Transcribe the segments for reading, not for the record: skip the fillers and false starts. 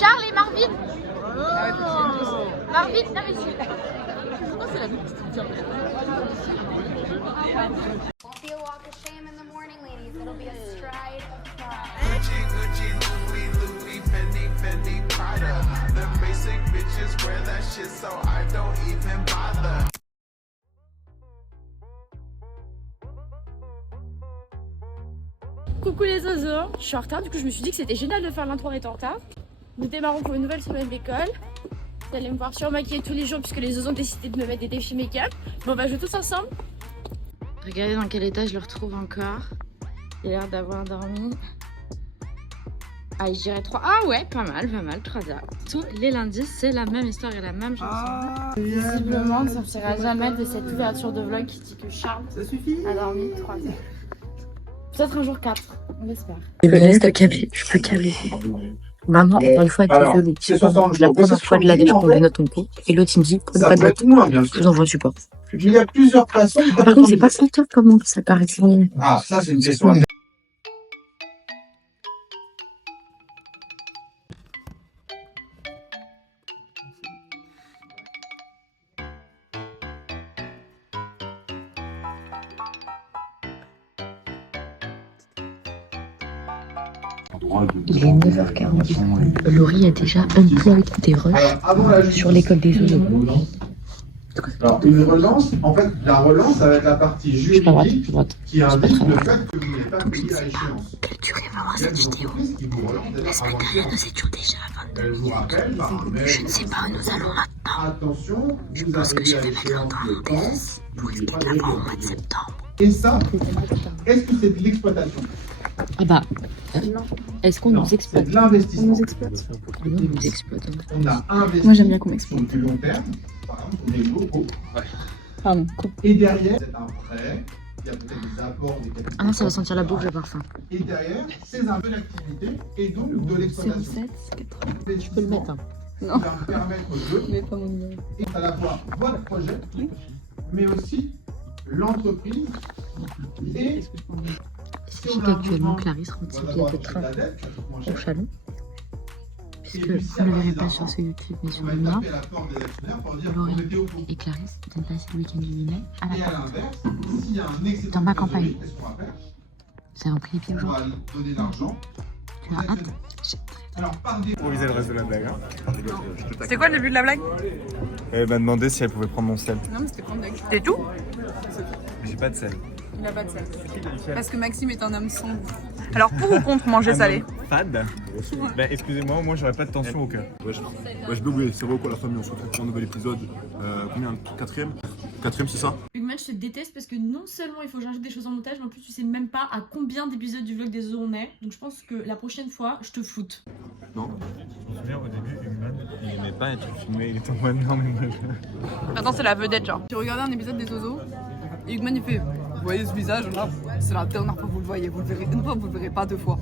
Charles et Marvin. Marvin, non mais c'est... Pourquoi c'est la même petite fille? Won't be a walk of shame in the morning, ladies. It'll be a stride of pride. Gucci, Gucci, Louis, Louis, Fendi, Fendi, Prada. The basic bitches wear that shit, so I don't even bother. Coucou les oiseaux, je suis en retard, du coup je me suis dit que c'était génial de faire l'intro en étant en retard. Nous démarrons pour une nouvelle semaine d'école. Vous allez me voir surmaquiller tous les jours puisque les oiseaux ont décidé de me mettre des défis make-up. Bon, on va jouer tous ensemble. Regardez dans quel état je le retrouve encore. Il a l'air d'avoir dormi. Ah, je dirais 3. Ah ouais, pas mal, 3 heures. Tous les lundis, c'est la même histoire et la même chanson. Visiblement, ça ne sortira jamais de cette ouverture de vlog qui dit que Charles a dormi 3 heures. Peut-être un jour 4, on l'espère. Je peux câbler. Maman, encore une fois, désolée. C'est la première fois de l'année qu'on note ton cours. Et l'autre, il me dit, prenez pas de notes. Je vous envoie un support. Il y a plusieurs façons. Par contre, c'est pas ça top comment ça paraît. Ah, ça, c'est une question. Il est 9h40. Laurie a déjà unplugged des rushs sur l'école des oiseaux. Alors, une relance, en fait, la relance, ça va être la partie juridique qui indique le fait que vous n'avez pas payé à échéance. Quelle durée va avoir cette vidéo? La semaine dernière, nous étions déjà à 22 Elle vous rappelle par mail. Je ne sais pas où nous allons maintenant. Attention, Je vous pense que avez je à vais mettre échéance encore de mon temps. DS pour expliquer avant au mois de septembre. Et ça, est-ce que c'est de l'exploitation? Ah bah, est-ce qu'on Non, nous exploite? c'est de l'investissement. On nous exploite. On a investi. Moi, j'aime bien qu'on sur du long terme, par exemple, sur des locaux. Pardon. Et derrière, c'est un prêt. Il y a peut-être des apports, des capitaux. Ah non, ça va sentir la bouffe, j'ai parfum. Et derrière, c'est un peu d'activité et donc de l'exploitation. Je peux le mettre. Hein. Qui va me permettre de, Mais pas mon numéro. et à la fois votre projet, mais aussi l'entreprise et Sachez qu'actuellement, Clarisse rentre ses billets de train au Chalon. Puisque vous ne le verrez pas sur ce YouTube, mais sur le Nord, Laurie et Clarisse viennent passer le week-end du Minet à la et à porte. l'inverse, s'il y a un excès Dans ma campagne. qu'est-ce qu'on va faire? Nous avons pris les pieds On va aujourd'hui. donner l'argent. Tu as hâte? Alors, par des... Pour viser le reste de la blague. Hein. C'est quoi le but de la blague? Elle m'a demandé si elle pouvait prendre mon sel. Non, mais c'était prendre avec. C'est tout? J'ai pas de sel. Il a pas de sel. Parce que Maxime est un homme sombre. Alors pour ou contre manger salé? Fade. Ben excusez-moi, moi j'aurais pas de tension au cœur. Ouais, je bébé, c'est vrai quoi la famille, on se retrouve pour un nouvel épisode. Combien? Quatrième? Quatrième, c'est ça? Hugman, je te déteste parce que non seulement il faut que j'ajoute des choses en montage, mais en plus tu sais même pas à combien d'épisodes du vlog des oiseaux on est. Donc je pense que la prochaine fois, je te floute. Non? Je me souviens au début, Human, il aimait pas être filmé, il était en mode non mais moi je... Attends, c'est la vedette genre. J'ai regardé un épisode des oiseaux et Hugman il fait: vous voyez ce visage là? C'est la dernière fois que vous le voyez, vous le verrez une fois, vous le verrez pas deux fois.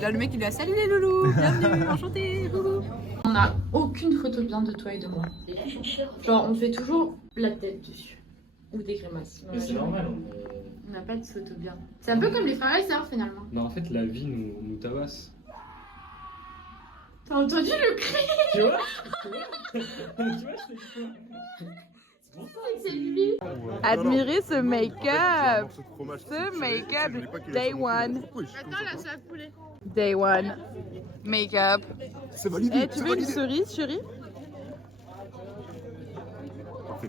Là le mec il est là: salut les loulous, bienvenue, enchanté, coucou. On n'a aucune photo bien de toi et de moi. Genre on fait toujours la tête dessus. Ou des grimaces. C'est normal. On n'a pas de photo bien. C'est un peu comme les frères et sœurs finalement. Non, en fait, la vie nous tabasse. T'as entendu le cri? Tu vois? Tu vois, C'est lui. Admirez ce make-up. Ce make-up day one. Attends là, ça a coulé. Day one. Make-up. C'est validé. Eh, tu veux une cerise, chérie?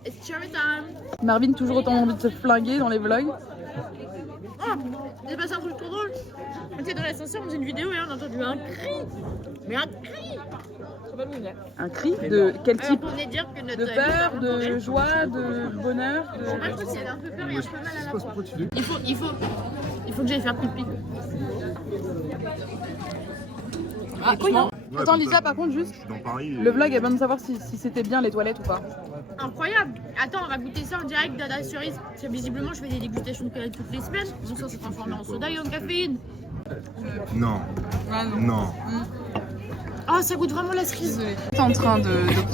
It's cherry time. Marvin, toujours autant envie de se flinguer dans les vlogs. Oh, j'ai passé un truc trop drôle. On était dans l'ascenseur, on faisait une vidéo et on a entendu un cri. Mais un cri. Je sais pas d'où il est. Un cri de quel Alors, type? pour venir dire que notre De peur, de joie, de bonheur, Je sais pas trop si elle a un peu peur et un peu mal à la voix. Il faut que j'aille faire pipi. Ah, couilles. Attends Lisa, par contre juste, Je suis dans Paris. le vlog a besoin de savoir si c'était bien les toilettes ou pas. Incroyable. Attends, on va goûter ça en direct de la cerise. Parce que visiblement, je fais des dégustations de toilettes toutes les semaines. Donc ça s'est transformé en soda et en caféine. Non. Ah non. Non. Oh, ça goûte vraiment la cerise. T'es en train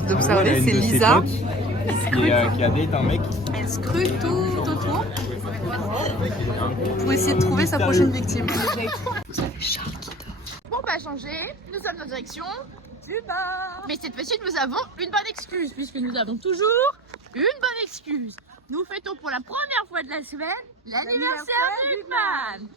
d'observer, c'est Lisa. Qui a date un mec. Elle scrute tout autour pour essayer de trouver sa prochaine victime. Bon, bah changer. Nous sommes en direction. du bar. Mais cette fois-ci, nous avons une bonne excuse, puisque nous avons toujours une bonne excuse. Nous fêtons pour la première fois de la semaine l'anniversaire d'Hugman.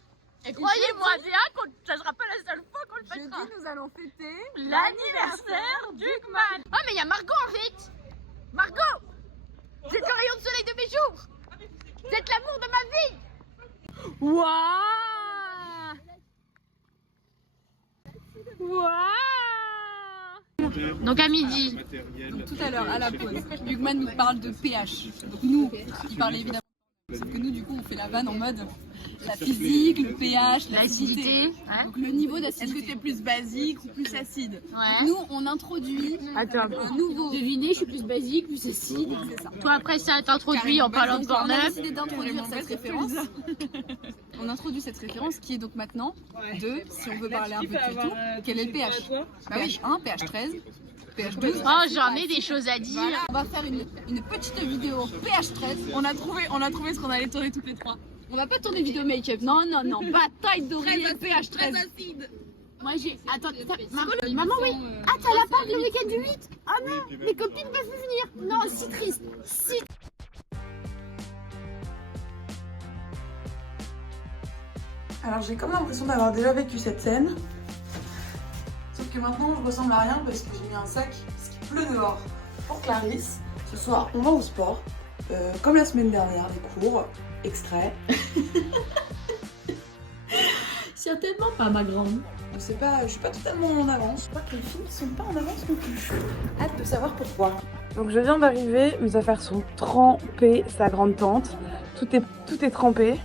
Et croyez-moi bien que ça sera pas la seule fois qu'on le fêtera. Jeudi, nous allons fêter L'anniversaire d'Hugman. Oh, mais il y a Margot en fait. Margot, vous êtes le rayon de soleil de mes jours. Vous êtes l'amour de ma vie. Waouh. Waouh. Donc à midi. Donc, tout à l'heure, à la pause, Hugman nous parle de pH. Donc nous, il parlait évidemment. Sauf que nous, du coup, on fait la vanne en mode la physique, le pH, l'acidité. Ouais. Donc le niveau d'acidité. Est-ce que t'es plus basique ou plus acide? Ouais. Nous, on introduit un nouveau. Devinez, je suis plus basique, plus acide. C'est ça. Toi après ça t'introduit en parlant de Donc, on a Pornhub. décidé d'introduire cette référence. On introduit cette référence qui est donc maintenant de, si on veut parler un peu de tout, quel est le pH? Bah oui, 1, pH 13, pH 12. Oh, j'en ai des choses à dire. Voilà, on va faire une petite vidéo pH 13. On a trouvé ce qu'on allait tourner toutes les trois. On va pas tourner vidéo make-up, non, bataille d'oreiller pH 13. acide. Moi j'ai. Attends, maman, oui. Ah, t'as la part le week-end du 8. Ah non, mes copines peuvent plus venir. Non, si triste. Si. Alors j'ai comme l'impression d'avoir déjà vécu cette scène. Sauf que maintenant je ressemble à rien parce que j'ai mis un sac parce qu'il pleut dehors. Pour Clarisse, ce soir on va au sport. Comme la semaine dernière, les cours, extrait. Certainement pas ma grande. Je suis pas totalement en avance. Je crois que les filles ne sont pas en avance non plus. Hâte de savoir pourquoi. Donc je viens d'arriver, mes affaires sont trempées, sa grande tante. Tout est trempé.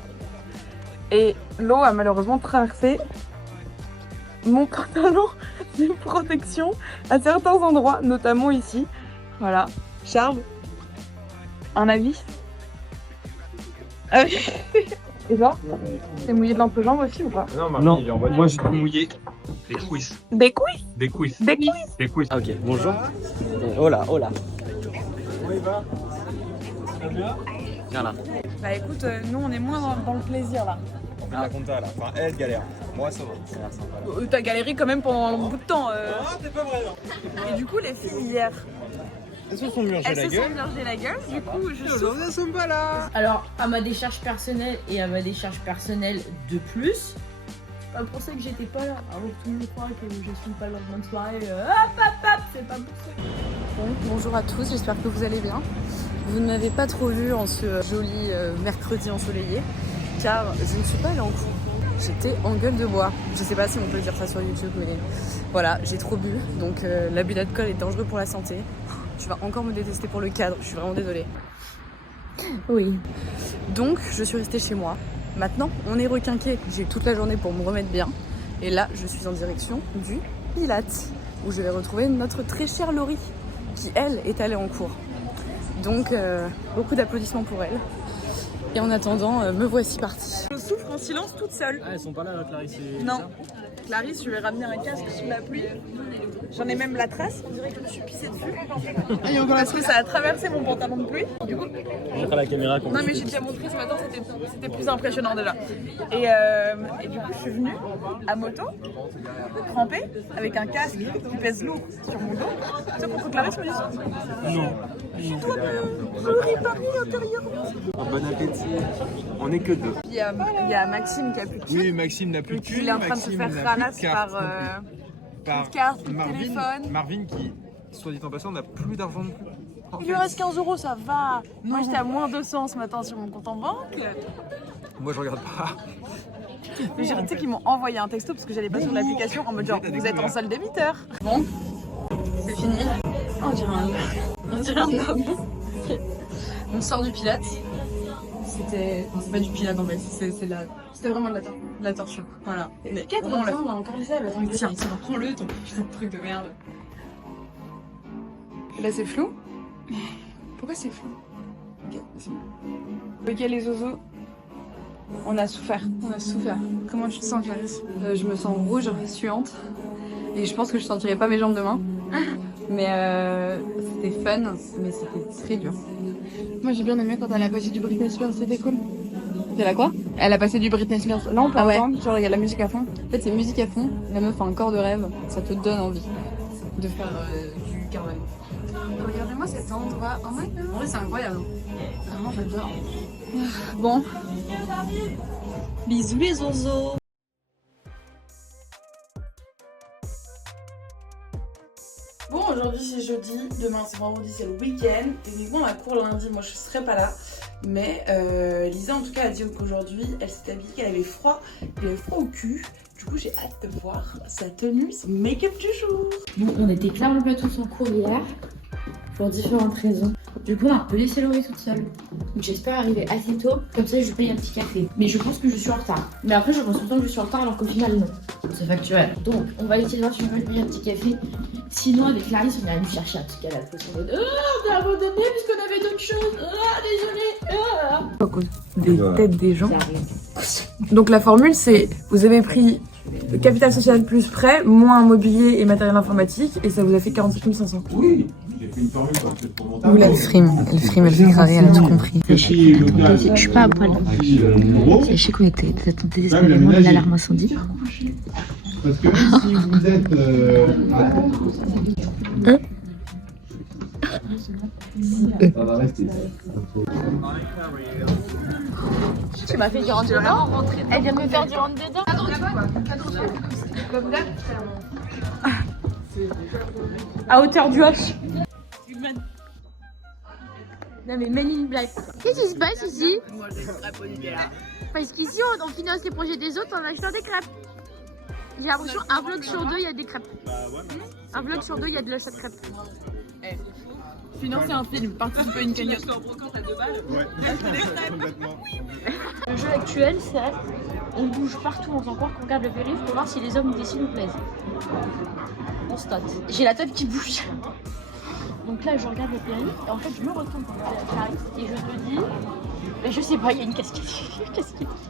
Et l'eau a malheureusement traversé mon pantalon de protection à certains endroits, notamment ici. Voilà. Charles, un avis? Ah oui. Et toi, t'es mouillé de l'entrejambe aussi ou pas? Non, moi je suis mouillé des cuisses. Des couilles? Des cuisses. Des couilles? Des cuisses. Ok, bonjour. Hola, hola. Viens là. Bah écoute, nous on est moins dans le plaisir là. On fait la compta là. Enfin, elle galère. Moi, ça va. T'as galéré quand même pendant un bout de temps. Ah, c'est pas vrai, non. Et du coup, les filles hier, Elles se sont murgées elles la se sont gueule. murgées la gueule. Du coup, je souffre. Elles sont pas là. Alors, à ma décharge personnelle et à ma décharge personnelle de plus, c'est pas pour ça que j'étais pas là. Alors que tout le monde croit que je suis pas lors de soirée. C'est pas pour ça. Bon, bonjour à tous, j'espère que vous allez bien. Vous ne m'avez pas trop vu en ce joli mercredi ensoleillé, car je ne suis pas allée en cours. J'étais en gueule de bois. Je sais pas si on peut dire ça sur YouTube, mais voilà, j'ai trop bu. Donc l'abus d'alcool est dangereux pour la santé. Tu vas encore me détester pour le cadre, je suis vraiment désolée. Oui. Donc je suis restée chez moi. Maintenant, on est requinqué. J'ai eu toute la journée pour me remettre bien. Et là, je suis en direction du Pilates, où je vais retrouver notre très chère Laurie, qui elle est allée en cours. Donc beaucoup d'applaudissements pour elle. Et en attendant, me voici partie. Je souffre en silence toute seule. Ah, elles sont pas là, Clarisse et... Non. Clarisse, je vais ramener un casque sous la pluie. J'en ai même la trace, on dirait que je me suis pissée dessus. Et encore parce que ça a traversé mon pantalon de pluie. Du coup, Je mettrai la caméra comme non ça. mais j'ai déjà montré ce matin, c'était plus impressionnant déjà. Et du coup, je suis venue à moto, trempée, avec un casque qui pèse lourd sur mon dos. Tu sais pourquoi Clarisse me dit ça? Non. Toi, Laurie Paris intérieurement. Bon appétit. On est que deux. Il y a Maxime qui a plus de thunes. Oui, Maxime n'a plus de thunes. Il est en train de se Maxime faire n'a plus ranasse de carte par non plus. Par carte, Marvin, téléphone. Marvin qui, soit dit en passant, n'a plus d'argent non plus. Il lui reste 15 €, ça va. Moi j'étais à moins 200 ce matin sur mon compte en banque. Moi je regarde pas. Mais tu sais qu'ils m'ont envoyé un texto parce que j'allais pas sur l'application en mode genre vous êtes en salle des 8h. Bon, c'est fini. On dirait un homme. On sort du Pilates. C'était pas du Pilates en fait, c'était vraiment de la torture. Voilà. Mais on l'a encore les ailes. Tiens, prends-le ton truc de merde. Là c'est flou. Pourquoi c'est flou? Ok les zozos. On a souffert. Comment tu te sens, Clarisse? Je me sens rouge, suante. Et je pense que je sentirai pas mes jambes demain. Mais c'était fun, mais c'était très dur. Moi j'ai bien aimé quand elle a passé du Britney Spears, c'était cool. Elle a quoi? Elle a passé du Britney Spears. Là on peut entendre, genre il y a la musique à fond. En fait c'est musique à fond, la meuf a un corps de rêve, ça te donne envie. de faire du carnaval. Regardez-moi cet endroit. Oh my god. En vrai, c'est incroyable. Vraiment, j'adore. Bon. Bisous les oiseaux. Bon, aujourd'hui c'est jeudi, demain c'est vendredi, c'est le week-end. Techniquement, ma cour lundi, moi je serai pas là. Mais Lisa en tout cas a dit qu'aujourd'hui elle s'est habillée, qu'elle avait froid au cul. Du coup j'ai hâte de voir sa tenue, son make-up du jour. Bon, on était clairement pas tous en cours hier, pour différentes raisons. Du coup on a un peu laissé Laurie toute seule. Donc j'espère arriver assez tôt, comme ça je lui paye un petit café. Mais je pense que je suis en retard. Mais après je pense tout le temps que je suis en retard alors qu'au final non. C'est factuel. Donc on va essayer de voir si je peux lui payer un petit café. Sinon avec Clarisse on est allé chercher un petit canapé pour son mode. On a abandonné puisqu'on avait d'autres choses. Désolé. À cause des têtes des gens. Donc la formule c'est, vous avez pris le capital social plus prêt, moins mobilier et matériel informatique et ça vous a fait 47 500. Oui, j'ai fait une formule pour monter. Vous l'avez frime, elle fait carré, elle a tout compris. Je suis pas à poil. Sachez qu'on était désespérément de l'alarme incendie. Parce que si vous êtes ça va rester. Tu m'as fait du rentre dedans. Elle vient de me faire du rentre dedans. Comme d'hab. À hauteur du H. Non mais Men in Black. Qu'est-ce qui se passe ici? Parce qu'ici on finance les projets des autres en achetant des crêpes. J'ai l'impression un vlog sur deux il y a des crêpes. Un vlog sur deux il y a de l'achat de crêpes. Financer un film, participer à une cagnotte. Le jeu actuel c'est on bouge partout, on s'en croit qu'on regarde le périph' pour voir si les hommes d'ici nous plaisent. On state. J'ai la tête qui bouge. Donc là je regarde le périph' et en fait je me retourne pour la Clarisse et je me dis mais je sais pas, il y a une casquette.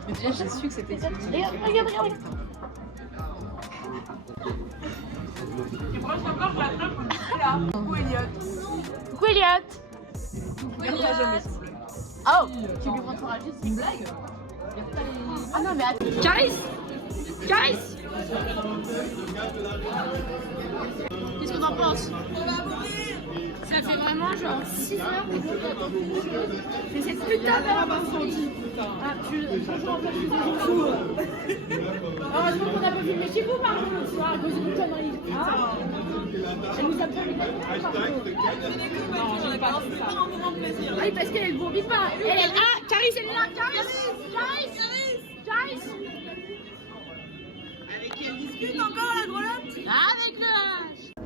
Mais déjà j'ai su que c'était ça. Regarde. Coucou Elliot. Oh, tu lui montreras juste une blague. Ah non mais attends. Clarisse. Qu'est-ce que t'en penses? Ça fait vraiment genre 6 heures que tu attends quelque chose. C'est cette putain d'alarme incendie. Ah, bonjour en fait, je suis bonjour. Heureusement qu'on n'a pas filmé chez vous par exemple le soir à cause d'une connerie. Ah, elle nous a pas mis d'animaux par contre. Non, j'en ai pas fait ça. Ah oui, parce qu'elle vomit pas. Ah, Clarisse, elle est là. Clarisse. Avec qui elle discute encore la grelotte? Avec le H.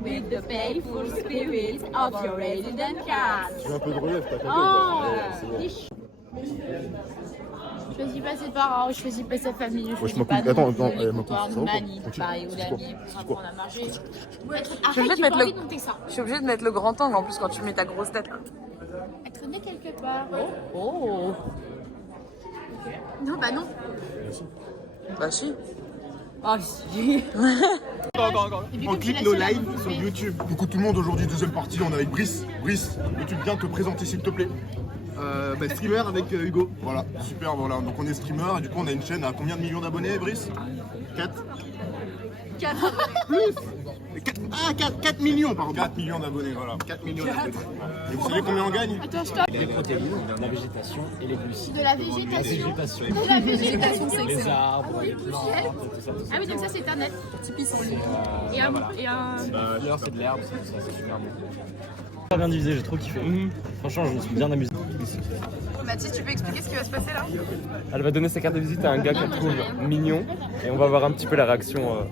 With the faithful spirit of your resident cat. Je suis un peu de relève, t'as compris. Je choisis pas ses parents, je choisis pas sa famille, je choisis pas l'histoire de Mani, Paris ou l'ami, pour on a marché. Arrête, j'ai pas envie de monter ça. Je suis obligée de mettre le grand angle en plus quand tu mets ta grosse tête là. Être né quelque part. Oh. Non, bah non. Bah si. Oh si. On clique nos lives sur YouTube. Coucou tout le monde, aujourd'hui deuxième partie, on est avec Brice. Brice, peux-tu bien te présenter s'il te plaît? Streamer avec Hugo. Voilà, super, voilà. Donc on est streamer et du coup on a une chaîne à combien de millions d'abonnés, Brice? 4. Plus 4 millions, pardon. 4 millions d'abonnés, voilà. 4 millions d'abonnés. Et vous savez combien on gagne? Attends, stop. Les protéines, la végétation et les glucides. De la végétation. De la végétation, c'est les arbres, les plantes, tout ça. Ah oui, donc ça c'est internet. Petit pissenlit. Et un. L'heure c'est de l'herbe, c'est super bon. Pas bien divisé, j'ai trop kiffé. Franchement, je me suis bien amusé. Mathis, tu peux expliquer ce qui va se passer là? Elle va donner sa carte de visite à un gars qu'elle trouve mignon et on va voir un petit peu la réaction.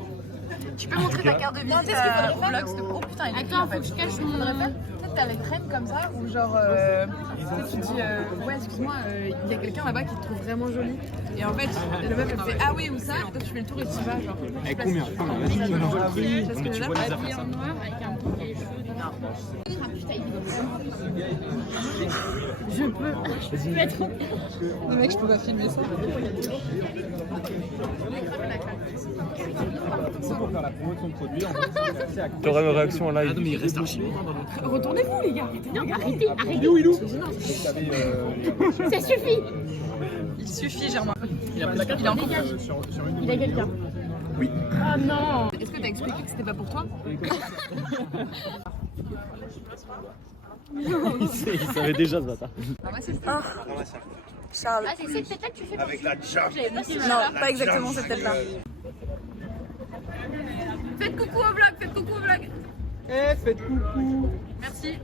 Tu peux montrer ta carte de visite au vlog? Oh putain, il est Attends, faut que je cache mon. Peut-être t'as les crèmes comme ça ou genre tu dis ouais excuse-moi il y a quelqu'un là-bas qui te trouve vraiment jolie et en fait le meuf elle fait ah oui ou ça et toi tu fais le tour et tu vas genre Et combien? Mais tu vois les affaires ça. Noir avec un peu les cheveux. Je peux être. le mec je peux pas filmer ça. Pour faire la promotion de produits, T'auras une réaction en live. Ah non, mais il reste archi longtemps dans le. Retournez-vous les gars. Non, arrêtez. Ça suffit. Il suffit Germain. Il a placard. Il a quelqu'un. Oui. Ah non. Est-ce que t'as expliqué que c'était pas pour toi? Il savait déjà ce matin. Charles. Ah, c'est cette tête que tu fais Avec la charge. Non, pas exactement cette tête-là. Faites coucou au vlog, faites coucou au vlog. Faites coucou. Merci.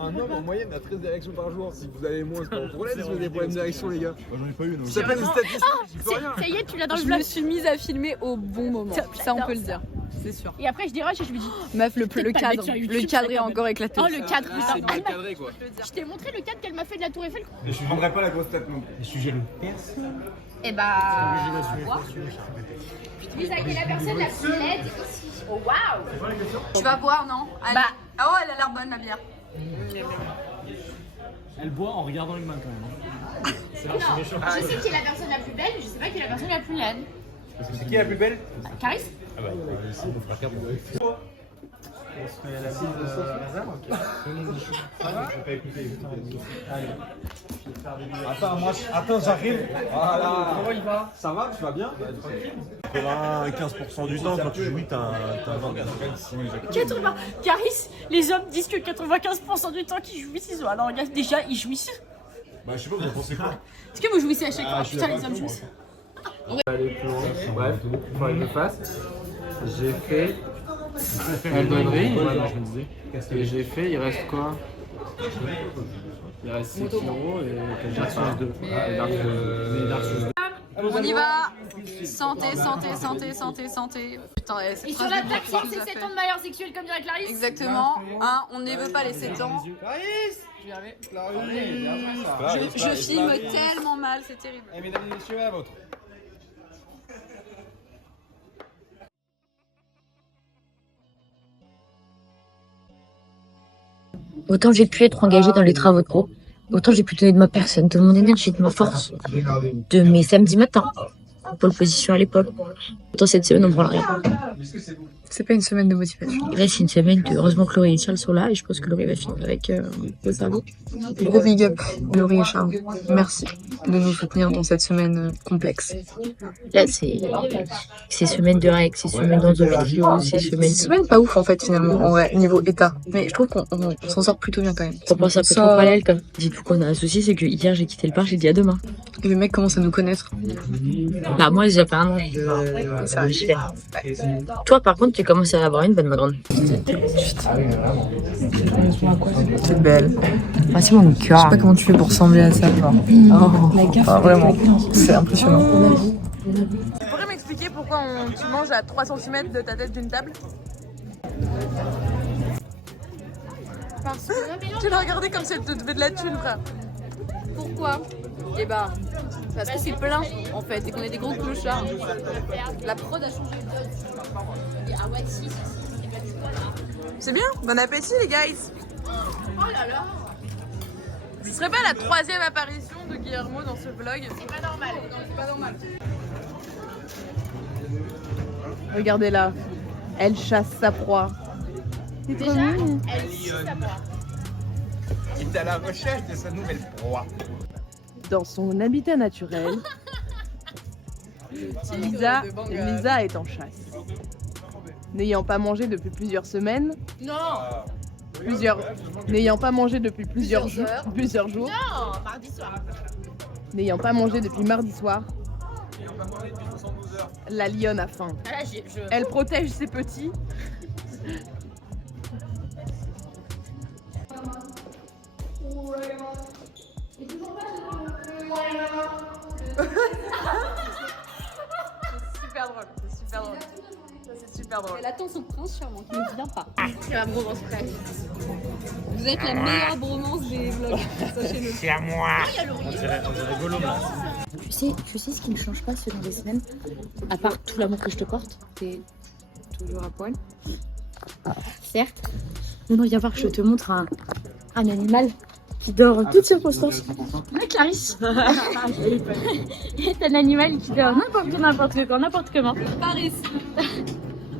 Un homme en moyenne a 13 érections par jour. Si vous allez moins, c'est pas un problème si vous avez des problèmes d'érection, les gars. J'en ai pas eu, non. Ça s'appelle une statistique, j'y peux rien. Ça y est, tu l'as dans le Je vlog. me suis mise à filmer au bon moment. Ça, on peut le dire. C'est sûr. Et après, je dis rush et je me dis. Meuf, le Peut-être pas cadre, mettre sur le YouTube, cadre ça, est quand encore éclaté. Oh, le cadre, C'est putain. mal cadré, quoi. Je t'ai montré le cadre qu'elle m'a fait de la Tour Eiffel. Et je prendrai pas la grosse tête non plus. Le sujet le personne. Et bah. Je vise à qui est la personne la plus laide ici. Oh waouh. Tu vas boire, non? Bah. Oh, elle a l'air bonne la bière. Elle boit en regardant Hugues quand même. Non, je sais qui est la personne la plus belle, mais je sais pas qui est la personne la plus laide. C'est qui la plus belle? Caris? Ah bah, c'est mon frère. On se fait la bise réserve, ok. Ça va? Je vais pas écouter. Allez. Attends, j'arrive. Voilà. Comment il va? Ça va? Tu vas bien? 95% du temps, quand tu jouis, t'as un orgasme. 80. Caris, les hommes disent que 95% du temps qu'ils jouissent, ils ont un orgasme. Déjà, ils jouissent. Bah, je sais pas, vous en pensez quoi? Est-ce que vous jouissez à chaque fois? Putain, les hommes jouissent. Aller plus loin. Bref, il faut que je le fasse. J'ai fait. Elle donnerie. Voilà, je me disais. Et j'ai fait, il reste quoi? Il reste 6 euros et Dark Souls 2. Dark Souls 2. On y va. Santé, santé, santé, santé, santé. Putain, Et sur la plateforme, c'est 7 ans de malheur sexuel, comme dirait Clarisse. Exactement. Hein, on ne veut pas les 7 ans. Je filme tellement mal, c'est terrible. Et mesdames et messieurs, à votre. Autant j'ai pu être engagée dans les travaux de groupe, autant j'ai pu donner de ma personne, de mon énergie, de ma force, de mes samedis matins, pole position à l'époque. Autant cette semaine, on prend rien. C'est pas une semaine de motivation. Là, c'est une semaine que, heureusement que Laurie et Charles sont là, et je pense que Laurie va finir avec le cerveau. Gros big up, Laurie et Charles. Merci de nous soutenir dans cette semaine complexe. Là, c'est semaine de règles, c'est semaine d'endométriose, c'est semaine... Semaine pas ouf en fait finalement, en vrai, niveau état. Mais je trouve qu'on s'en sort plutôt bien quand même. On pense un peu trop parallèle comme. Dites-vous qu'on a un souci, c'est que hier j'ai quitté le bar, j'ai dit à demain. Et le mec commence à nous connaître. Bah moi j'ai pas un an. Ça va, je fais. Toi par contre tu commences à avoir une bonne ma grande. C'est belle. Ah c'est mon cœur. Je sais pas comment tu fais pour ressembler à ça. Oh, vraiment, c'est impressionnant. Tu pourrais m'expliquer pourquoi tu manges à 3 cm de ta tête d'une table? Tu l'as regardé comme si elle te devait de la thune, frère. Pourquoi? Eh bah, parce que c'est plein en fait et qu'on est des gros clochards. La prod a changé de donne. Ah ouais, si. C'est bien, bon appétit les guys. Oh là là. Ce serait pas la 3e apparition de Guillermo dans ce vlog? C'est pas normal. C'est pas normal. Regardez là, elle chasse sa proie. Déjà, elle suit sa proie. Il est à la recherche de sa nouvelle proie. Dans son habitat naturel, Lisa est en chasse. N'ayant pas mangé depuis plusieurs semaines, Non. n'ayant pas mangé depuis plusieurs jours, Non, mardi soir. n'ayant pas mangé depuis mardi soir, la lionne a faim. Ah là, Elle protège ses petits. C'est super drôle, c'est super drôle. C'est super drôle. Elle attend son prince charmant qui ne vient pas. C'est ma bromance frère. Vous êtes la meilleure bromance des vlogs. Sachez-le. C'est à moi. On dirait Gollum là. Tu sais ce qui ne change pas selon les semaines, à part tout l'amour que je te porte, T'es toujours à poil. certes. Non, viens voir, je te montre un animal qui dort en toutes circonstances. Ouais, Clarisse. C'est un animal qui dort n'importe quand, n'importe comment. Paris.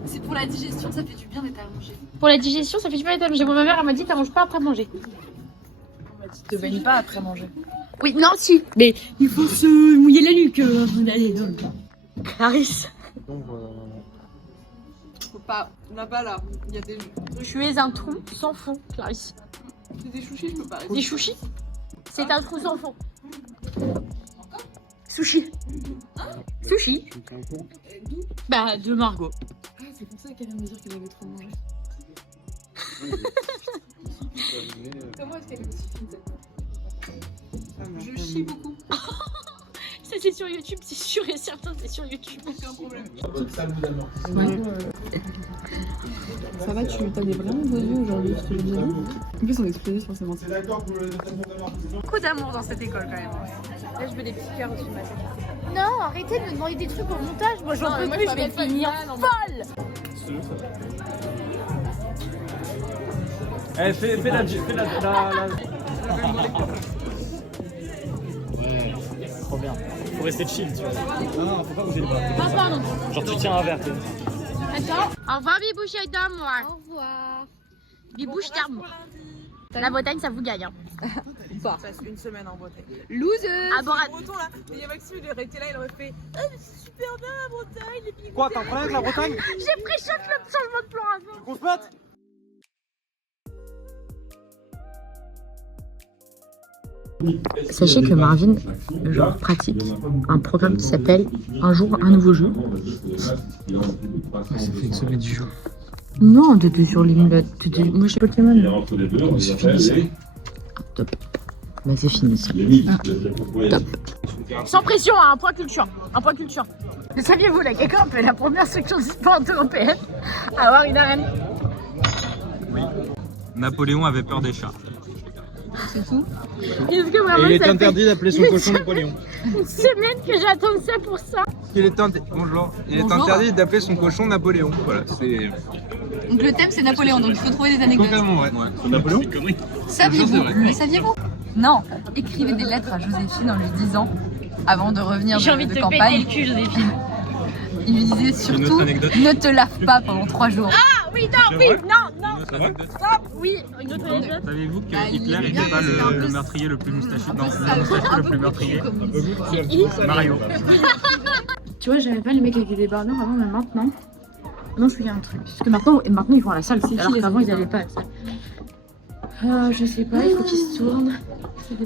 C'est pour la digestion, ça fait du bien d'être allongé. Pour la digestion, ça fait du bien d'être allongé. Moi, ma mère, elle m'a dit, t'allonges pas après manger. Tu te baignes pas après manger. Oui, non, si. Mais il faut se mouiller la nuque avant d'aller. Clarisse, Faut pas, là-bas là, il y a des... Tu es un trou sans fond, Clarisse. C'est des chouchis, je peux pas. Des chouchis? C'est un trou sans fond. Sushi. Sushi. Bah, de Margot. Ah, c'est pour ça qu'elle vient de me dire qu'elle avait trop mangé. Comment est-ce qu'elle est aussi fine cette... Je chie beaucoup. Ça c'est sur YouTube, c'est sûr et certain, c'est sur YouTube. Aucun problème. Ça va, tu as des vraiment beaux yeux aujourd'hui, je te le dis. En plus, on est explosés sur ces mentir. Beaucoup d'amour dans cette école quand même. Là, je veux des petits cœurs au-dessus de ma tête. Non, arrêtez de me demander des trucs au montage. Moi j'en peux plus, je vais finir folle. Eh, fais la... Ouais, trop bien. Faut rester chill, tu vois. Non, faut pas bouger les bras. Ah, pardon. Genre, tu tiens un verre, t'es... Attends. Au revoir, Bibouche et moi. Au revoir. Bibouche, terme. La Bretagne, ça vous gagne. Hein. Ça passe une semaine en Bretagne. Loser. Ah, bon, Breton là, il y a Maxime, il aurait été là, il aurait fait ah, mais c'est super bien la Bretagne, les pingouins. Quoi, t'as un problème avec la Bretagne? j'ai pris choc le changement de plan avant. Qu'on se batte? sachez que Marvin genre, pratique un programme qui s'appelle Un jour, un nouveau jeu. Ça fait une semaine du jeu. Non, t'étais sur Limblad. Moi, je suis Pokémon. C'est fini ça. Top. Bah, c'est fini ça. Top. Sans pression, hein, un point culture. Un point culture. Le saviez-vous, la K-Corp est la première structure de sport européenne à avoir une arène? Oui. Napoléon avait peur des chats. C'est tout. Est-ce que vraiment Et il est ça interdit fait d'appeler son cochon Napoléon. une semaine que j'attends ça pour ça. Bonjour. Il est interdit d'appeler son cochon Napoléon. Voilà, c'est... Donc le thème c'est Napoléon, donc il faut trouver des anecdotes. Complètement, ouais. Napoléon? Saviez-vous? Le saviez-vous? Non. Écrivez des lettres à Joséphine en lui disant, avant de revenir J'ai envie de de te campagne, péter le cul, Joséphine. il lui disait surtout ne te lave pas pendant 3 jours. Ah oui, non, oui, non, stop, oui, une autre anecdote. Savez-vous que Hitler n'était pas le meurtrier le plus moustachu? Non, le moustachu le plus meurtrier. Mario. Tu vois, j'avais pas les mecs avec des débardeurs avant, mais maintenant. Non, je fais un truc. Parce que maintenant ils vont à la salle, alors qu'avant ils allaient pas à la salle. Je sais pas, il faut qu'ils se tournent.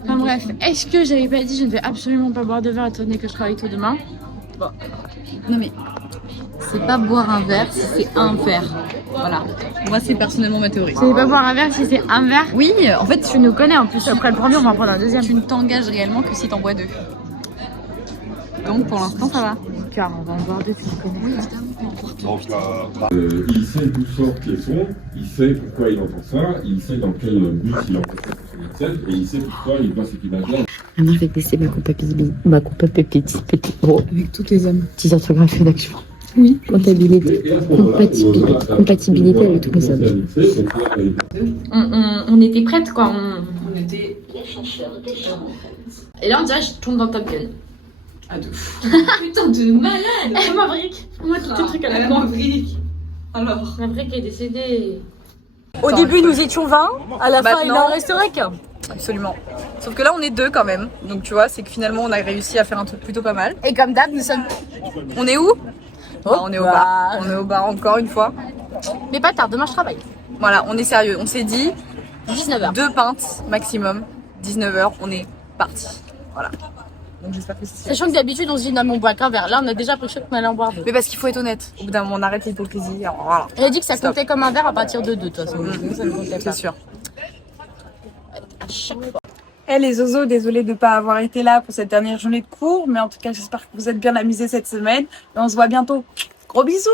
Enfin bref, est-ce que j'avais pas dit je ne vais absolument pas boire de verre étant donné que je travaille tout demain? Bon. Non mais, c'est pas boire un verre si c'est un verre. Voilà. Moi c'est personnellement ma théorie. C'est pas boire un verre si c'est un verre? Oui, en fait Tu nous connais en plus, après le premier on va en prendre un deuxième. tu ne t'engages réellement que si t'en bois 2. Donc pour l'instant ça va. Car on va en boire 2, tu nous connais. Oui, évidemment. Donc, il sait d'où sortent les sons, il sait pourquoi il entend ça, il sait dans quel but il entend ça, et il sait pourquoi il voit cette image-là. Maintenant, je vais tester ma compatibilité. Avec toutes les âmes. Petits orthographes d'action. Oui. Compatibilité avec tous les âmes. On était prêtes quoi. On était... Et là on dirait que je tombe dans Top Gun. Ah de fou. Putain de malade. Eh Maverick, moi tous tes trucs à la con. Maverick. Alors. Maverick est décédé. Au début nous étions 20, à la fin il en resterait qu'un. Absolument. Sauf que là on est 2 quand même. Donc tu vois, c'est que finalement on a réussi à faire un truc plutôt pas mal. Et comme d'hab, nous sommes... On est où? On est au bar. On est au bar encore une fois. Mais pas tard, demain je travaille. Voilà, on est sérieux. On s'est dit 19h. 2 pintes maximum. 19h, on est parti. Voilà. Donc j'espère que c'est... Sachant que d'habitude on se dit non mais on boit qu'un verre. Là on a déjà pris choc qu'on allait en boire 2. Mais parce qu'il faut être honnête. Au bout d'un moment on arrête l'hypocrisie. Alors voilà. Elle a dit que ça comptait comme un verre à partir de 2 de toute façon. Ça ne comptait pas. C'est sûr. À chaque fois. Hey les zozos, désolée de ne pas avoir été là pour cette dernière journée de cours, mais en tout cas j'espère que vous êtes bien amusés cette semaine et on se voit bientôt. Gros bisous!